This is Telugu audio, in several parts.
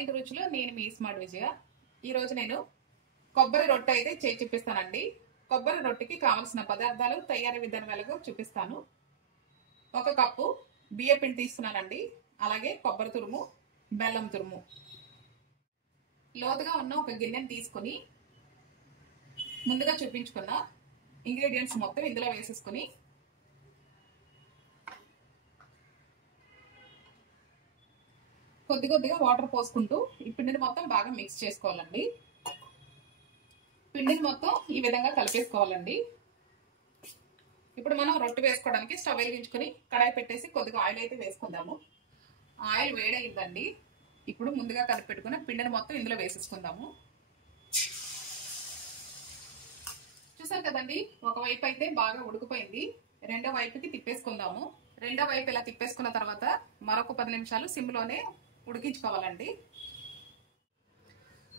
ఇంటి రుచిలో నేను మీ స్మార్ట్ విజయ. ఈరోజు నేను కొబ్బరి రొట్టె అయితే చేసి చూపిస్తానండి. కొబ్బరి రొట్టెకి కావాల్సిన పదార్థాలు తయారీ విధానాలు చూపిస్తాను. 1 కప్పు బియ్య పిండి తీసుకున్నానండి. అలాగే కొబ్బరి తురుము, బెల్లం తురుము. లోతుగా ఉన్న ఒక గిన్నెని తీసుకొని ముందుగా చూపించుకున్న ఇంగ్రీడియంట్స్ మొత్తం ఇందులో వేసేసుకొని కొద్దిగా వాటర్ పోసుకుంటూ ఈ పిండిని మొత్తం బాగా మిక్స్ చేసుకోవాలండి. పిండిని మొత్తం ఈ విధంగా కలిపేసుకోవాలండి. ఇప్పుడు మనం రొట్టె వేసుకోవడానికి స్టవ్ వెలిగించుకొని కడాయి పెట్టేసి కొద్దిగా ఆయిల్ అయితే వేసుకుందాము. ఆయిల్ వేడైందండి. ఇప్పుడు ముందుగా కలిపి పెట్టుకున్న పిండిని మొత్తం ఇందులో వేసేసుకుందాము. చూసారు కదండి, ఒకవైపు అయితే బాగా ఉడికిపోయింది. రెండో వైపుకి తిప్పేసుకుందాము. రెండో వైపు ఇలా తిప్పేసుకున్న తర్వాత మరొక 10 నిమిషాలు సిమ్లోనే ఉడికించుకోవాలండి.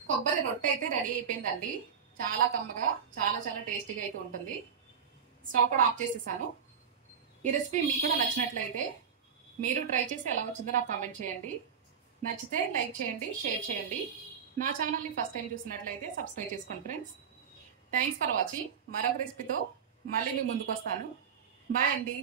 కొబ్బరి రొట్టె అయితే రెడీ అయిపోయిందండి. చాలా కమ్మగా చాలా టేస్టీగా అయితే ఉంటుంది. స్టవ్ కూడా ఆఫ్ చేసేసాను. ఈ రెసిపీ మీకు కూడా నచ్చినట్లయితే మీరు ట్రై చేసి ఎలా వచ్చిందో నాకు కామెంట్ చేయండి. నచ్చితే లైక్ చేయండి, షేర్ చేయండి. నా ఛానల్ని ఫస్ట్ టైం చూసినట్లయితే సబ్స్క్రైబ్ చేసుకోండి ఫ్రెండ్స్. Thanks for watching. మరొక రెసిపీతో మళ్ళీ మీ ముందుకు వస్తాను. బాయ్ అండి.